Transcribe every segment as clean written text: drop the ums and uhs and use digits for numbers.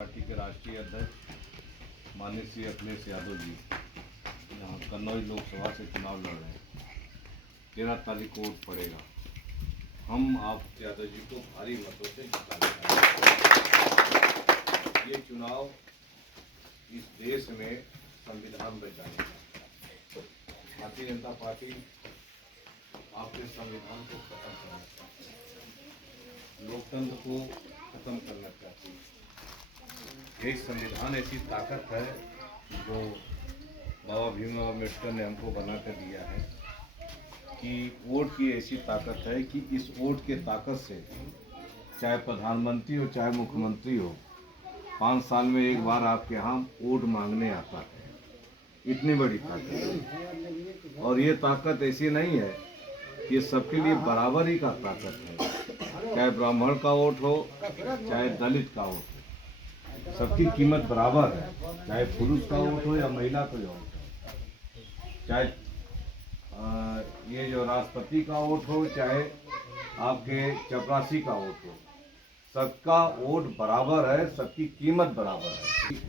Party के राष्ट्रीय अध्यक्ष माननीय श्री अखिलेश यादव जी यहाँ कन्नौज लोकसभा से चुनाव लड़ रहे हैं। 13 तारीख को वोट पड़ेगा। हम आप यादव जी को भारी मतों से जिताएंगे। ये चुनाव इस देश में संविधान बचाएगा। भारतीय जनता पार्टी आपके संविधान को खत्म करना चाहती है, लोकतंत्र को खत्म करना चाहती है। यही संविधान ऐसी ताकत है जो बाबा भीमराव अम्बेडकर ने हमको बना कर दिया है कि वोट की ऐसी ताकत है कि इस वोट के ताकत से चाहे प्रधानमंत्री हो चाहे मुख्यमंत्री हो, 5 साल में एक बार आपके यहाँ वोट मांगने आता है। इतनी बड़ी ताकत है। और ये ताकत ऐसी नहीं है कि सबके लिए बराबरी का ताकत है। चाहे ब्राह्मण का वोट हो चाहे दलित का वोट हो, सबकी कीमत बराबर है। चाहे पुरुष का वोट हो या महिला का वोट हो, चाहे ये जो राष्ट्रपति का वोट हो चाहे आपके चपरासी का वोट हो, सबका वोट बराबर है, सबकी कीमत बराबर है।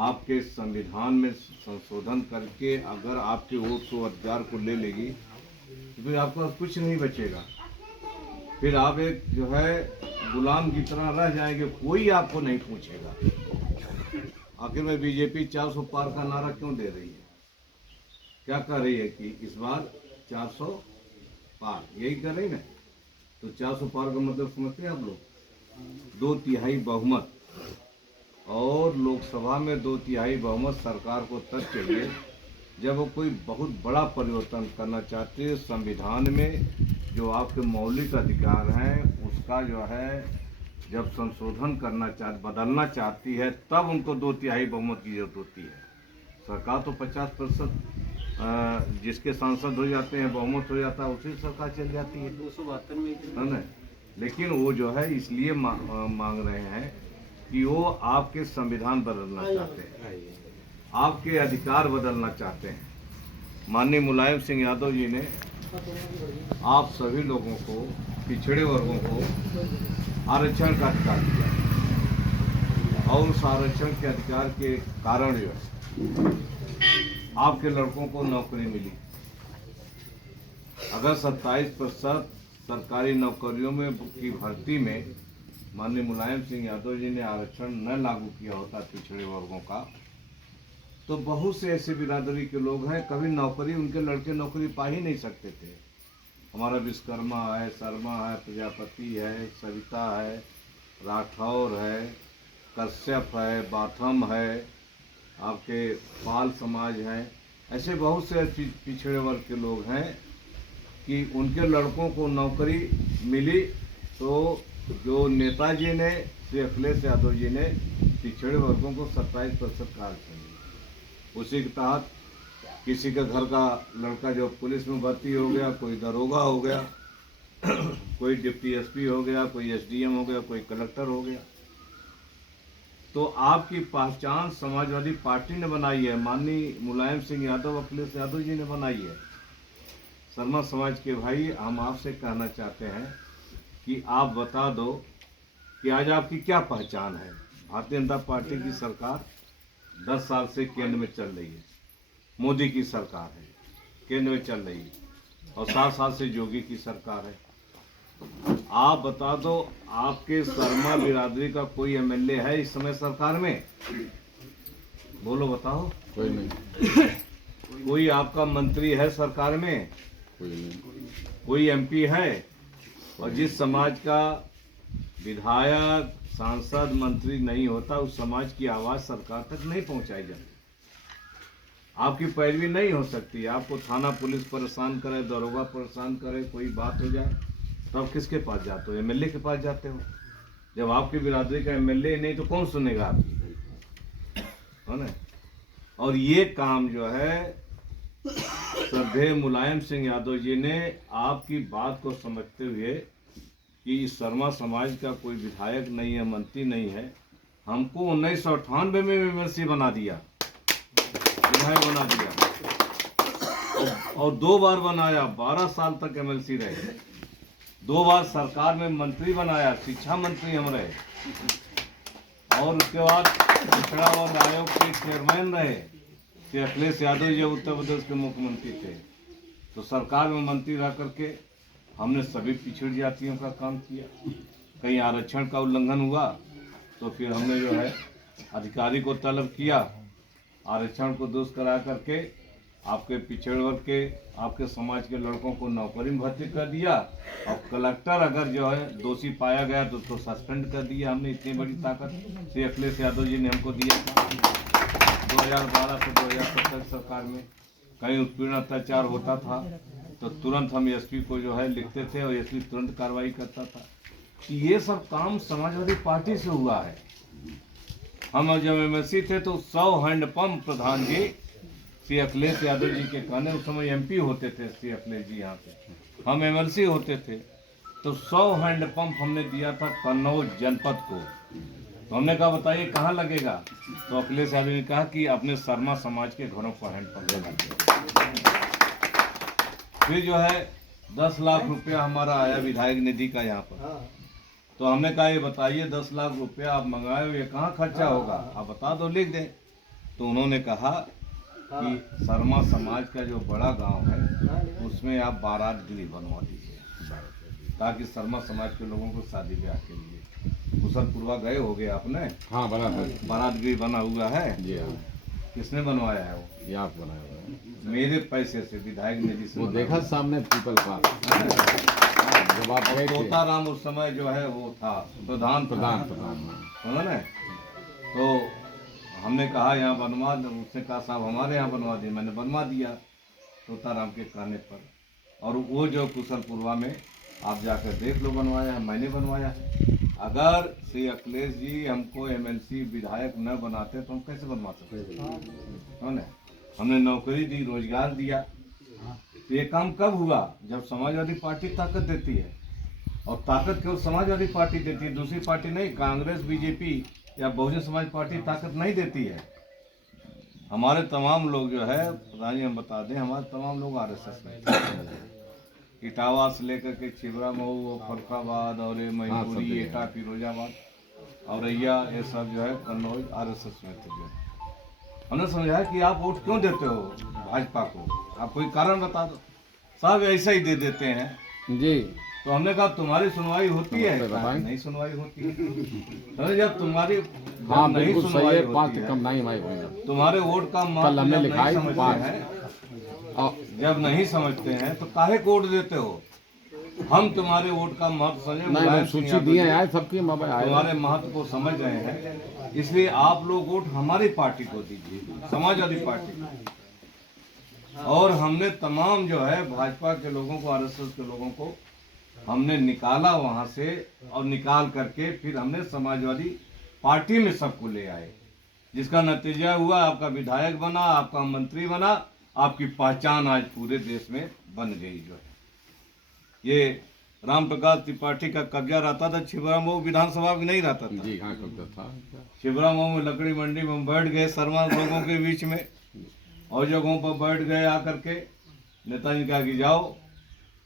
आपके संविधान में संशोधन करके अगर आपके वोट को अधिकार को ले लेगी तो फिर आपका कुछ नहीं बचेगा। फिर आप एक जो है गुलाम की तरह रह जाएंगे, कोई आपको नहीं पूछेगा। आखिर में बीजेपी 400 पार का नारा क्यों दे रही है? क्या कह रही है कि इस बार 400 पार, यही कर रही ना? तो 400 पार का मतलब समझते हैं आप लोग? 2/3 बहुमत, और लोकसभा में 2/3 बहुमत सरकार को तब चाहिए जब वो कोई बहुत बड़ा परिवर्तन करना चाहते हैं। संविधान में जो आपके मौलिक अधिकार हैं उसका जो है जब संशोधन करना बदलना चाहती है तब उनको 2/3 बहुमत की जरूरत होती है। सरकार तो 50% जिसके सांसद हो जाते हैं, बहुमत हो जाता है, उसी सरकार चल जाती है। 272 में है ना? लेकिन वो जो है इसलिए मांग रहे हैं कि वो आपके संविधान बदलना चाहते हैं, आपके अधिकार बदलना चाहते हैं। माननीय मुलायम सिंह यादव जी ने आप सभी लोगों को, पिछड़े वर्गों को आरक्षण का अधिकार दिया, और उस आरक्षण के अधिकार के कारण जो है आपके लड़कों को नौकरी मिली। अगर 27% सरकारी नौकरियों में की भर्ती में माननीय मुलायम सिंह यादव जी ने आरक्षण न लागू किया होता पिछड़े वर्गों का, तो बहुत से ऐसे बिरादरी के लोग हैं कभी नौकरी, उनके लड़के नौकरी पा ही नहीं सकते थे। हमारा विश्वकर्मा है, शर्मा है, प्रजापति है, सविता है, राठौर है, कश्यप है, बाथम है, आपके पाल समाज हैं। ऐसे बहुत से पिछड़े वर्ग के लोग हैं कि उनके लड़कों को नौकरी मिली। तो जो नेताजी ने, श्री अखिलेश यादव जी ने पिछड़े वर्गों को 27% का आरक्षण दिया। उसी के तहत किसी का घर का लड़का जो पुलिस में भर्ती हो गया, कोई दरोगा हो गया, कोई डिप्टी एसपी हो गया, कोई एसडीएम हो गया, कोई कलेक्टर हो गया। तो आपकी पहचान समाजवादी पार्टी ने बनाई है, माननीय मुलायम सिंह यादव, अखिलेश यादव जी ने बनाई है। शर्मा समाज के भाई, हम आपसे कहना चाहते हैं कि आप बता दो कि आज आपकी क्या पहचान है। भारतीय जनता पार्टी की सरकार 10 साल से केंद्र में चल रही है, मोदी की सरकार है, केंद्र में चल रही है, और 7 साल से योगी की सरकार है। आप बता दो, आपके शर्मा बिरादरी का कोई एमएलए है इस समय सरकार में? बोलो, बताओ। कोई नहीं। कोई आपका मंत्री है सरकार में? कोई नहीं। कोई एमपी है? और जिस समाज का विधायक, सांसद, मंत्री नहीं होता, उस समाज की आवाज़ सरकार तक नहीं पहुंचाई जाती। आपकी पैरवी नहीं हो सकती। आपको थाना पुलिस परेशान करे, दरोगा परेशान करे, कोई बात हो जाए तो आप किसके पास जाते हो? एमएलए के पास जाते हो। जब आपकी बिरादरी का एमएलए नहीं तो कौन सुनेगा आपकी, है ना? और ये काम जो है श्रद्धेय मुलायम सिंह यादव जी ने आपकी बात को समझते हुए कि शर्मा समाज का कोई विधायक नहीं है, मंत्री नहीं है, हमको 1998 में एमएलसी बना दिया, विधायक बना दिया, और 2 बार बनाया। 12 साल तक एमएलसी रहे, 2 बार सरकार में मंत्री बनाया, शिक्षा मंत्री हम रहे। और उसके बाद पिछड़ा वर्ग आयोग के चेयरमैन रहे श्री अखिलेश यादव जी, उत्तर प्रदेश के मुख्यमंत्री थे। तो सरकार में मंत्री रह करके हमने सभी पिछड़ी जातियों का काम किया। कहीं आरक्षण का उल्लंघन हुआ तो फिर हमने जो है अधिकारी को तलब किया, आरक्षण को दुरुस्त करा करके आपके पिछड़े वर्ग के, आपके समाज के लड़कों को नौकरी में भर्ती कर दिया। और कलेक्टर अगर जो है दोषी पाया गया तो उसको सस्पेंड कर दिया। हमने इतनी बड़ी ताकत श्री अखिलेश यादव जी ने हमको दिया। 2012 से 2017 सरकार में कहीं उत्पीड़न अत्याचार होता था तो तुरंत हम एसपी को जो है लिखते थे और एसपी तुरंत कार्रवाई करता था। ये सब काम समाजवादी पार्टी से हुआ है। हम जब एमएलसी थे तो 100 हैंडपंप प्रधान जी श्री अखिलेश यादव जी के कहने, उस समय एमपी होते थे श्री अखिलेश जी, यहाँ पे हम एमएलसी होते थे, तो 100 हैंडपंप हमने दिया था कन्नौज जनपद को। तो हमने कहा बताइए कहाँ लगेगा, तो अखिलेश यादव ने कहा कि अपने शर्मा समाज के घरों पर हैंडपंप लगा दिया। फिर जो है 10 लाख रुपया हमारा आया विधायक निधि का यहाँ पर। तो हमने कहा ये बताइए 10 लाख रुपया आप मंगाए हो, ये कहाँ खर्चा होगा, आप बता दो, लिख दें। तो उन्होंने कहा कि शर्मा समाज का जो बड़ा गांव है उसमें आप बारात गृह बनवा दीजिए ताकि शर्मा समाज के लोगों को शादी ब्याह के लिए। कुशलपुरवा गए होगे आपने? हाँ, बना है। बारात गृह बना हुआ है जी हाँ। किसने बनवाया है वो? ये आप बनाए हुए हैं। मेरे पैसे से, विधायक निधि से। वो देखा सामने पीपल पास जब आप गए थे। तोताराम उस समय जो है वो था प्रधान। समझ ना? तो हमने कहा यहाँ बनवा दो, उसने कहा साहब हमारे यहाँ बनवा दिए। मैंने बनवा दिया तोताराम के कहने पर। और वो जो कुशलपुरवा में आप जाकर देख लो बनवाया है, मैंने बनवाया है। अगर श्री अखिलेश जी हमको एमएलसी विधायक न बनाते तो हम कैसे बनवा सकते? है ना? हमने नौकरी दी, रोजगार दिया। तो ये काम कब हुआ? जब समाजवादी पार्टी ताकत देती है, और ताकत केवल समाजवादी पार्टी देती है, दूसरी पार्टी नहीं। कांग्रेस, बीजेपी या बहुजन समाज पार्टी ताकत नहीं देती है। हमारे तमाम लोग जो है, प्रधान जी हम बता दें, हमारे तमाम लोग आरएसएस में, इटावा से लेकर के छिबरा, मऊ, फरुखाबाद और मैनपुरी, एटा, फिरोजाबाद, औरैया, ये सब जो है कन्नौज आरएसएस में थे। जो हमने समझाया कि आप वोट क्यों देते हो भाजपा को, आप कोई कारण बता दो। साहब ऐसा ही दे देते हैं जी। तो हमने कहा तुम्हारी सुनवाई होती है? नहीं सुनवाई होती है। तो जब तुम्हारी नहीं सुनवाई होती है, तुम्हारे वोट का महत्व नहीं समझते हैं, जब नहीं समझते हैं तो काहे को वोट देते हो? हम तुम्हारे वोट का महत्व समझे, सूची दिए हैं सबकी, तुम्हारे महत्व को समझ रहे हैं, इसलिए आप लोग वोट हमारी पार्टी को दीजिए, समाजवादी पार्टी को। और हमने तमाम जो है भाजपा के लोगों को, आरएसएस के लोगों को हमने निकाला वहां से, और निकाल करके फिर हमने समाजवादी पार्टी में सबको ले आए, जिसका नतीजा हुआ आपका विधायक बना, आपका मंत्री बना, आपकी पहचान आज पूरे देश में बन गई। जो है ये राम प्रकाश त्रिपाठी का कब्जा रहता था छिबरा मऊ विधानसभा में, नहीं रहता था। जी हाँ, कब्जा था। छिबरा मऊ में लकड़ी मंडी में बैठ गए शर्मा लोगों के बीच में, और जगहों पर बैठ गए आकर के। नेताजी कहा कि जाओ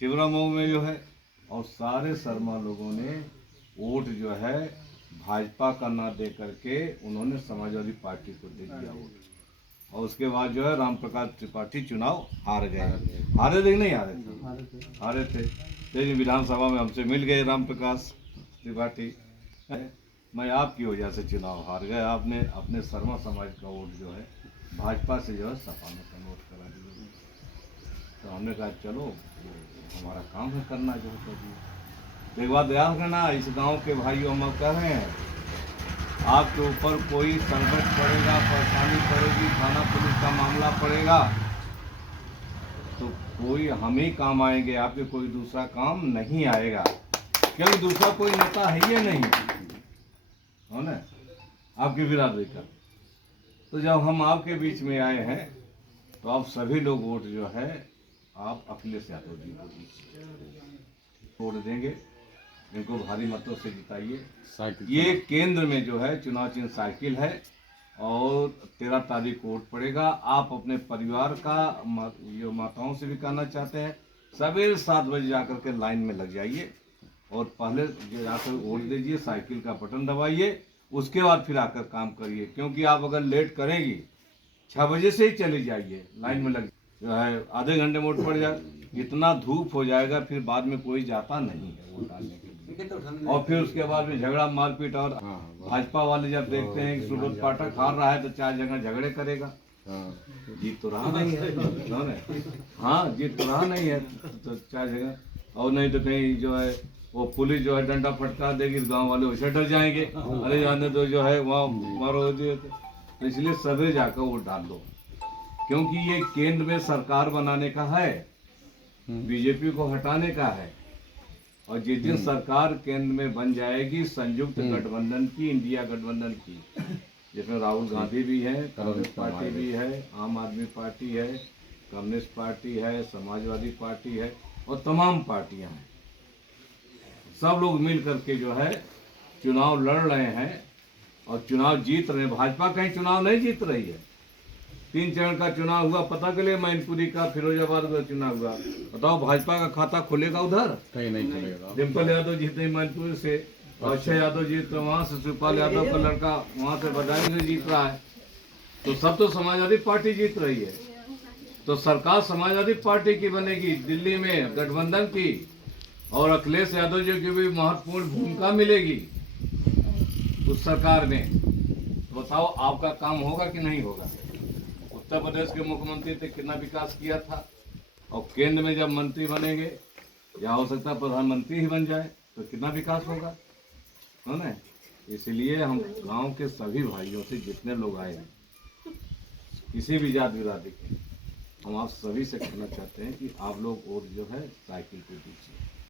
छिबरा मऊ में जो है, और सारे शर्मा लोगों ने वोट जो है भाजपा का ना दे करके उन्होंने समाजवादी पार्टी को दे दिया वोट। और उसके बाद जो है राम प्रकाश त्रिपाठी चुनाव हार गए। हारे थे नहीं हारे थे? हारे थे, लेकिन विधानसभा में हमसे मिल गए राम प्रकाश त्रिपाठी। मैं आपकी वजह से चुनाव हार गए, आपने अपने शर्मा समाज का वोट जो है भाजपा से जो है सपा में कन्वर्ट करा दिया। तो हमने कहा चलो हमारा काम है करना जो है। तो एक बात याद रखना, इस गांव के भाइयों हम कह रहे हैं, आपके ऊपर कोई संकट पड़ेगा, परेशानी पड़ेगी, थाना पुलिस का मामला पड़ेगा, तो कोई हम ही काम आएंगे, आपके कोई दूसरा काम नहीं आएगा, क्योंकि दूसरा कोई नेता है ही नहीं, है ना, आपकी बिरादरी का। तो जब हम आपके बीच में आए हैं तो आप सभी लोग वोट जो है आप अखिलेश यादव जी को वोट देंगे, इनको भारी मतों से जिताइए। ये केंद्र में जो है चुनाव चिन्ह साइकिल है, और 13 तारीख को वोट पड़ेगा। आप अपने परिवार का जो माताओं से भी कहना चाहते हैं, सवेरे 7 बजे जाकर के लाइन में लग जाइए और पहले जाकर वोट दीजिए, साइकिल का बटन दबाइए, उसके बाद फिर आकर काम करिए, क्योंकि आप अगर लेट करेंगी 6 बजे से ही चली जाइए, लाइन में लग जो है आधे घंटे में वोट पड़ जाए, इतना धूप हो जाएगा, फिर बाद में कोई जाता नहीं है वोट डालने के लिए। और फिर उसके बाद में झगड़ा मारपीट, और भाजपा वाले जब देखते हैं कि सुब्रत पाठक हार रहा है तो 4 जगह झगड़े करेगा, जीत तो रहा नहीं है, हाँ जीत तो रहा नहीं है तो 4 जगह, और नहीं तो कहीं जो है वो पुलिस जो है डंडा फटका देगी, गांव वाले वैसे डर जाएंगे, अरे जाने तो जो है वहाँ मारो हो जाए। तो इसलिए सवेरे जाकर वोट डाल दो, क्योंकि ये केंद्र में सरकार बनाने का है, बीजेपी को हटाने का है। और जिस दिन सरकार केंद्र में बन जाएगी संयुक्त गठबंधन की, इंडिया गठबंधन की, जिसमें राहुल गांधी भी है, कांग्रेस पार्टी भी है, आम आदमी पार्टी है, कम्युनिस्ट पार्टी है, समाजवादी पार्टी है, और तमाम पार्टियां हैं, सब लोग मिल करके जो है चुनाव लड़ रहे हैं और चुनाव जीत रहे हैं। भाजपा कहीं चुनाव नहीं जीत रही है। 3 चरण का चुनाव हुआ, पता के लिए मैनपुरी का, फिरोजाबाद का चुनाव हुआ, बताओ भाजपा का खाता खुलेगा उधर? कहीं नहीं खुलेगा। डिम्पल यादव जीते मैनपुरी से, और अक्षय यादव जीत वहाँ से, शिवपाल यादव का लड़का वहाँ से बदायूं से जीत रहा है, तो सब तो समाजवादी पार्टी जीत रही है। तो सरकार समाजवादी पार्टी की बनेगी दिल्ली में गठबंधन की, और अखिलेश यादव जी की भी महत्वपूर्ण भूमिका मिलेगी उस सरकार में। तो बताओ आपका काम होगा कि नहीं होगा? उत्तर प्रदेश के मुख्यमंत्री थे, कितना विकास किया था, और केंद्र में जब मंत्री बनेंगे, या हो सकता है प्रधानमंत्री ही बन जाए, तो कितना विकास होगा, है ना? इसलिए हम गांव के सभी भाइयों से, जितने लोग आए हैं, किसी भी जात बिरादरी के, हम आप सभी से कहना चाहते हैं कि आप लोग वोट जो है साइकिल पे दीजिए।